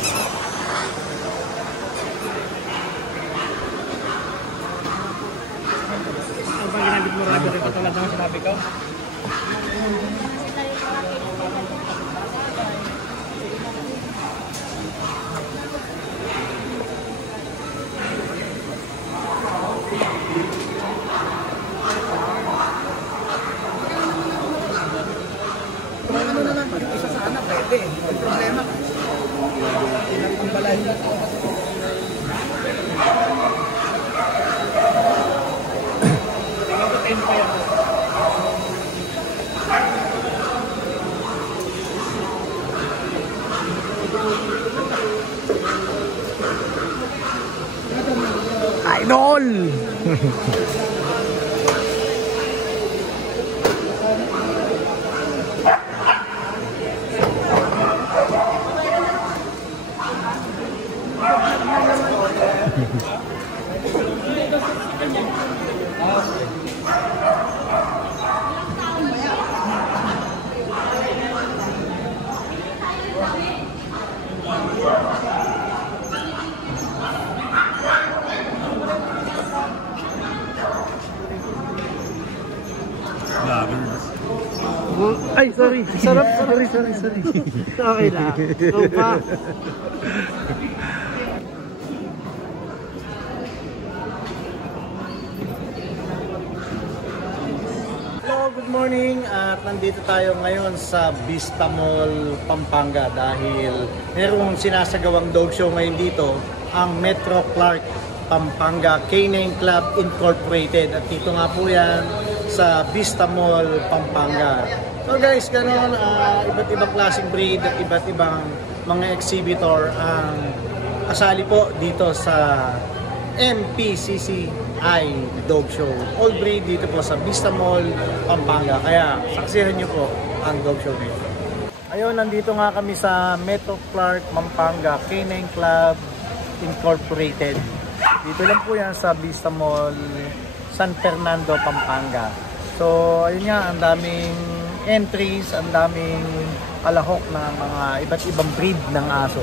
Clark. Ano ba ginamit mo rubber ito tulad ng sinabi ko? Ano naman, isa sana pwede. Ang problema, ilang pambalay. Idol! Ay, sorry. Sarap. Sorry. Okay lang. So pa. Hello, good morning. At nandito tayo ngayon sa Vista Mall, Pampanga dahil merong sinasagawang dog show ngayon dito, ang Metro Clark Pampanga Canine Club Incorporated. At dito nga po yan sa Vista Mall, Pampanga. So guys, ganoon, iba't ibang klaseng breed at iba't ibang mga exhibitor ang kasali po dito sa MPCCI Dog Show. All breed dito po sa Vista Mall, Pampanga. Kaya saksihan nyo po ang dog show dito. Ayun, nandito nga kami sa Metro Clark Pampanga Canine Club Incorporated. Dito lang po yan sa Vista Mall, San Fernando, Pampanga. So ayun nga, ang daming entries, ang daming alahok na mga iba't ibang breed ng aso.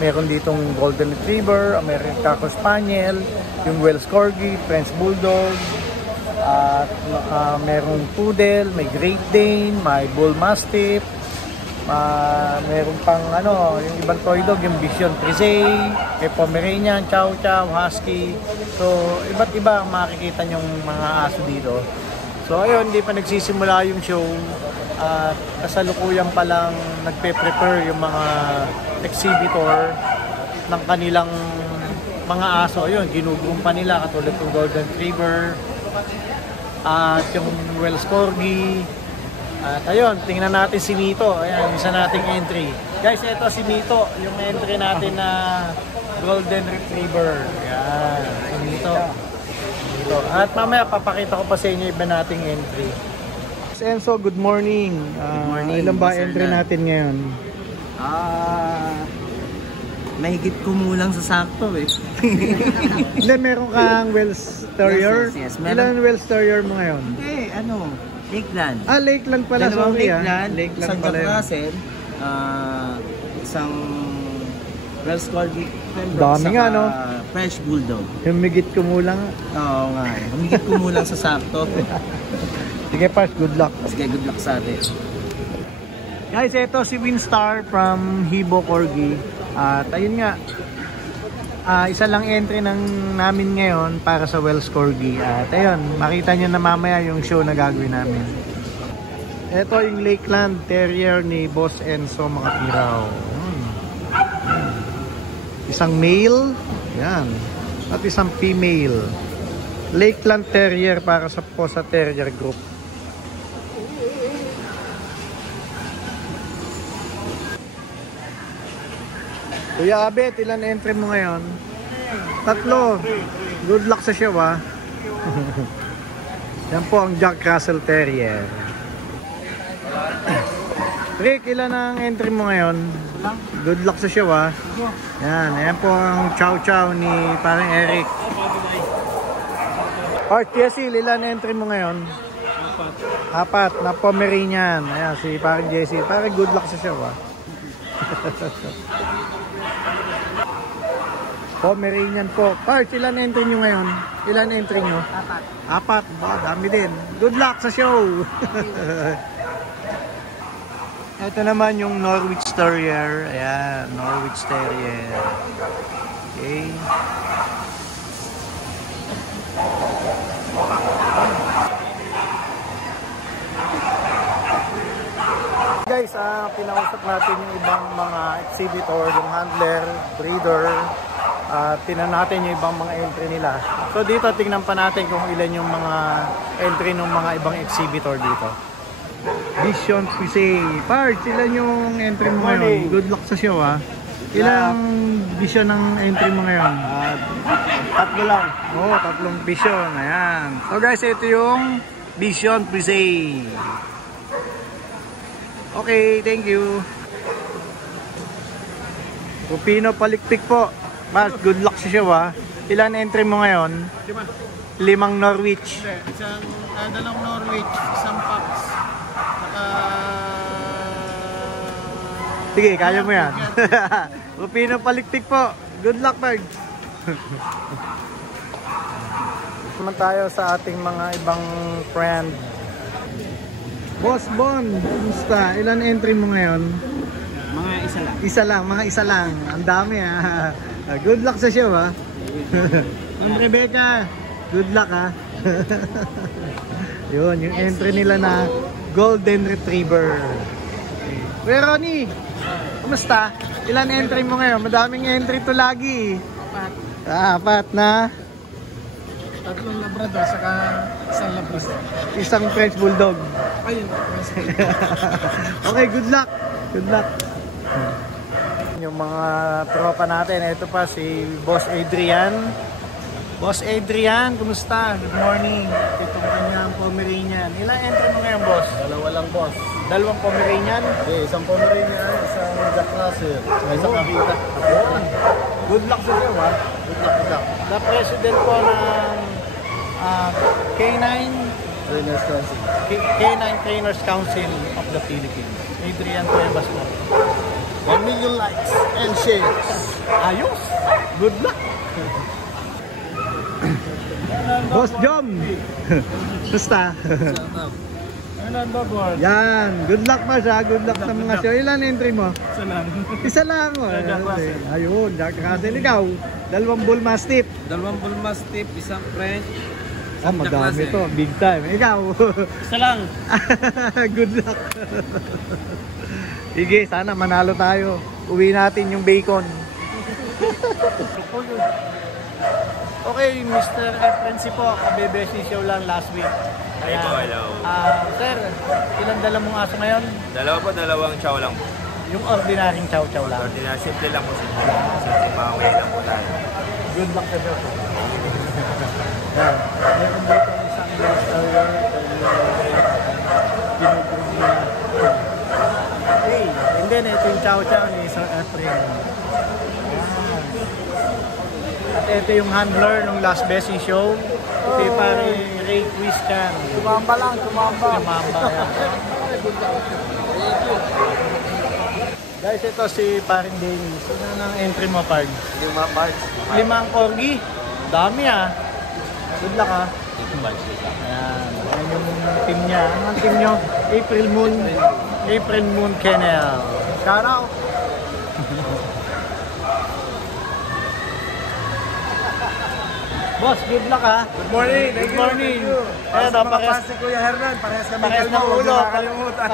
Meron ditong Golden Retriever, American Cocker Spaniel, yung Welsh Corgi, French Bulldog, at merong Poodle, may Great Dane, may Bull Mastiff, meron pang yung ibang toy dog, yung Vision Frise, may Pomeranian, Chow Chow, Husky. So iba't iba ang makikita nyong mga aso dito. So ayun, hindi pa nagsisimula yung show at kasalukuyan pa lang nagpe-prepare yung mga exhibitor ng kanilang mga aso. Ayun, ginugong pa nila katulad ng Golden Retriever at yung Welsh Corgi. At ayun, tingnan natin si Mito. Ayan, isa nating entry. Guys, ito si Mito, yung entry natin na Golden Retriever. Ayan, si Mito. At mamaya papakita ko pa sa inyo iba nating entry. Enzo, good morning. Good morning. Ilan ba entry natin ngayon? Mahigit kumulang sa sakto eh. Hindi, meron kang Welsh Terrier? Yes. Ilan Welsh Terrier mo ngayon? Lakeland. Lakeland pala. Dalawang Sorry, Lakeland, Lakeland isang pala Jack yun. Russell, isang Welsh Corgi, Dami nga, no? French Bulldog. Humigit kumulang. Oo nga eh. Humigit kumulang sa sakto. Sige, Pars, good luck. Sige, good luck sa atin. Guys, ito si Winstar from Hibo Corgi. At ayun nga, isa lang entry namin ngayon para sa Welsh Corgi. At ayun, makita nyo na mamaya yung show na gagawin namin. Ito yung Lakeland Terrier ni Boss Enzo Makatiraw. Isang male, yan, at isang female. Lakeland Terrier para sa Posa Terrier Group. Kuya Abet, ilan entry mo ngayon? 3. Good luck sa show, ha. Yan po ang Jack Russell Terrier. Rick, ilan ang entry mo ngayon? Good luck sa show, ha. Yan po ang Chow Chow ni parang Eric. Art Jessie, ilan entry mo ngayon? 4 na Pomeranian. Ayan, si parang Jessie. Parang good luck sa show, ha. Pomeranian po. Parts, ilan entry nyo ngayon? Ilan entry nyo? 4. 4. Ba, dami din. Good luck sa show! Ito naman yung Norwich Terrier. Ayan, Norwich Terrier. Okay. Guys, pinausap natin yung ibang mga exhibitor, yung handler, breeder. Tinan natin yung ibang mga entry nila. So dito, tingnan pa natin kung ilan yung mga entry ng mga ibang exhibitor dito. Vision Crusade. Parts, ilan yung entry mo ngayon? Good luck sa show, ha? Ilang vision ng entry mo ngayon? 3 lang. Oo, 3 vision. Ayan. So guys, ito yung Vision Crusade. Okay, thank you. Pupino Palikpik po. Mas good luck sa show, ha? Ilan entry mo ngayon? 5 Norwich. Isang, 2 Norwich, isang Fox. Sige, kaya mo yan. Pupino Palikpik po. Good luck, Berg. Naman tayo sa ating mga ibang friend. Boss Bon, kumusta? Ilan entry mo ngayon? Mga isa lang. Isa lang, mga isa lang. Ang dami, ha. Good luck sa show, ha. Ma'am Rebecca, good luck, ha. Yun, yung entry nila na Golden Retriever. Kuya Ronnie, kumusta? Ilan entry mo ngayon? Madaming entry to lagi. 4. 4 na. 3 Labrador, saka isang Labrador. Isang French Bulldog. Ayun. Okay, good luck. Good luck. Yung mga tropa natin, ito pa si Boss Adrian. Boss Adrian, kumusta? Good morning. Itong kanyang Pomeranian. Ilang entry mo ngayon, boss? 2 lang, boss. 2 Pomeranian? Okay, isang Pomeranian, isang Jack Russell, isang Akita. Good luck sa iyo, ha? Good luck, good luck. The president po ng K9 Trainers Council. K9 Trainers Council of the Philippines. Adrian Cuevas po. 1 million likes and shares. Ayos! Good luck! Boss Jom! Basta? Yan! Good luck pa siya. Good luck sa mga show. Ilan entry mo? Isa lang. Isa lang. Ayun, Jack Russell. Ikaw, 2 Bull Mastiff. 2 Bull Mastiff, isang French. Madami to. Big time. Ikaw. Isa lang. Good luck. Sige, sana manalo tayo. Uwi natin yung bacon. Okay, Mr. Efrensi po. Kabebesi show lang last week. Ayan. Hello. Sir, ilan dala mong aso ngayon? 2 chow lang po. Yung ordinaryong chow-chow lang. Ordinary, simple lang po. Simple pangawin lang po tayo. Good luck sa show. Ayan. Meron dito isang Lester. Pinugod niya. Hey, and then ito yung chow-chow ni Sir Efren. At ito yung handler ng Last Bessie Show. Ito yung pare Ray Quiscan. Tumamba lang, tumamba. Tumamba yan. Guys, ito si paring Dennis. Sino nang entry mo, Pard? 5 parts. 5 corgi. Dami, ah. Good luck, ah. Ayan. Ayan yung team niya. Ano ang team nyo? April Moon. April Moon Kennel. Shout out. Boss, good luck, ha? Good morning. Good morning. Para Ayan, sa mga parehas- fans ni Kuya Hernan, parehas kami parehas kalmo, ng huwag ulo. niyo nakakalimutan.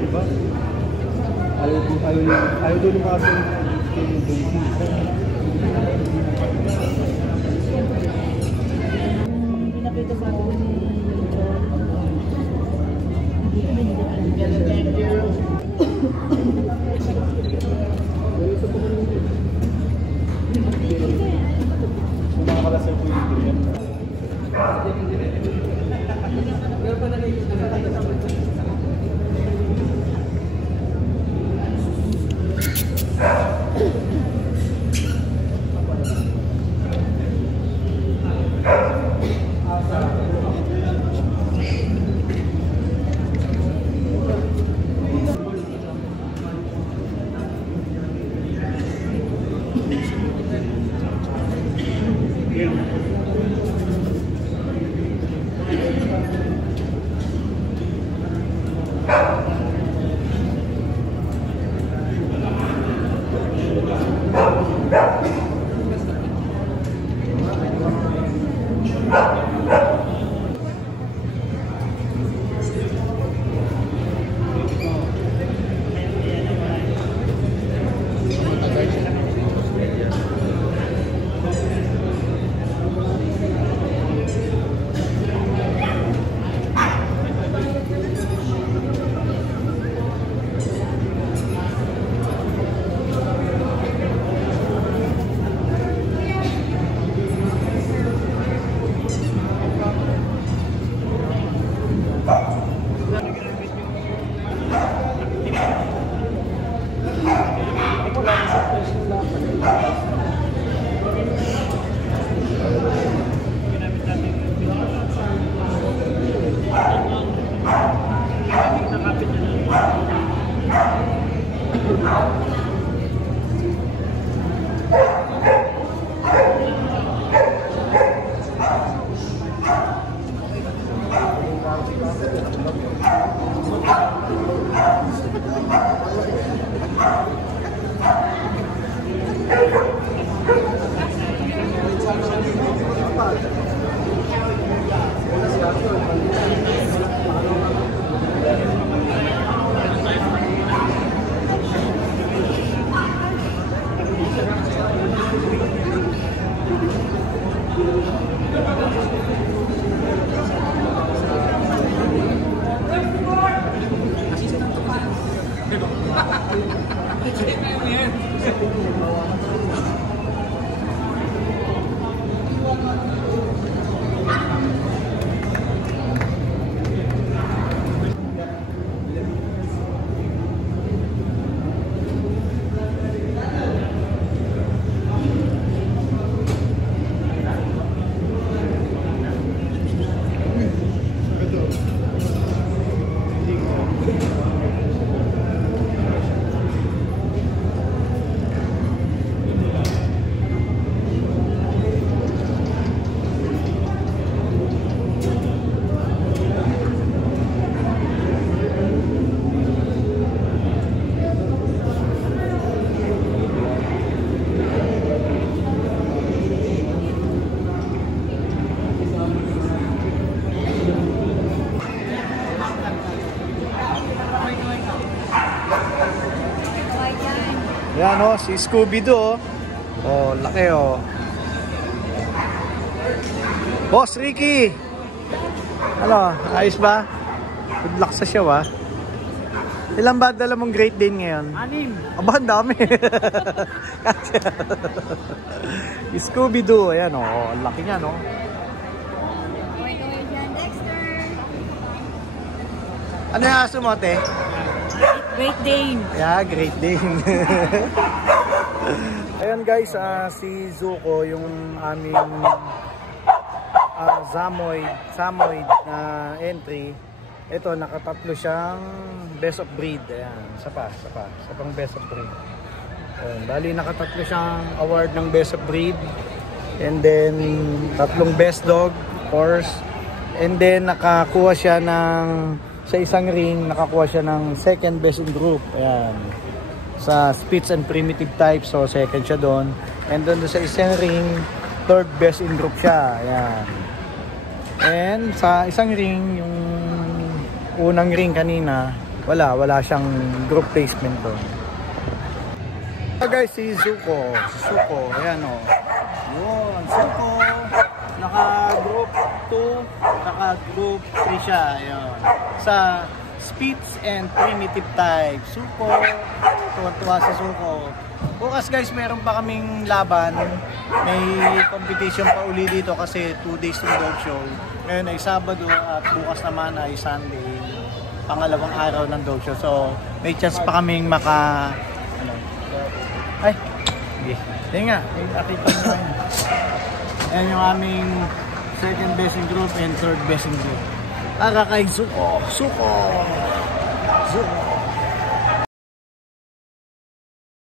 Diba? Ayaw doon lumasan. Pinakita sa akin ni Mga kalasal po yung ganyan. Yan o, si Scooby-Doo. Oh, laki o. Boss Ricky! Ano, ayos ba? Good luck sa show ha. Ilan ba dala mong Great Dane ngayon? 6. Aba, ang dami. Scooby-Doo, ayan o. Ang laki niya no. Ano yung aso mo, te? Great Dane. Yeah, Great Dane. Ayan guys, si Zuko, yung aming Samoyed na entry. Ito, nakatatlo siyang best of breed. Ayan, isa pang best of breed. Ayan, bali nakatatlo siyang award ng best of breed. And then, tatlong best dog, of course. And then, nakakuha siya ng, sa isang ring, nakakuha siya ng second best in group. Ayan. Sa Spitz and Primitive type, so second siya doon. And doon sa isang ring, third best in group siya. Ayan. And sa isang ring, yung unang ring kanina, wala siyang group placement doon. So guys, si Zuko. Ayan o. Yun, Zuko. Naka-group 2, naka-group 3 siya. Ayan. Sa speech and primitive type. Zuko. Tuwa si Zuko. Bukas guys, meron pa kaming laban. May competition pa uli dito kasi 2 days ng dog show. Ngayon ay Sabado at bukas naman ay Sunday. Pangalawang araw ng dog show. So, may chance pa kaming ay, hindi nga. Nakita nyo yun. Ayan yung aming second best in group and third best in group. Para kay Zuko.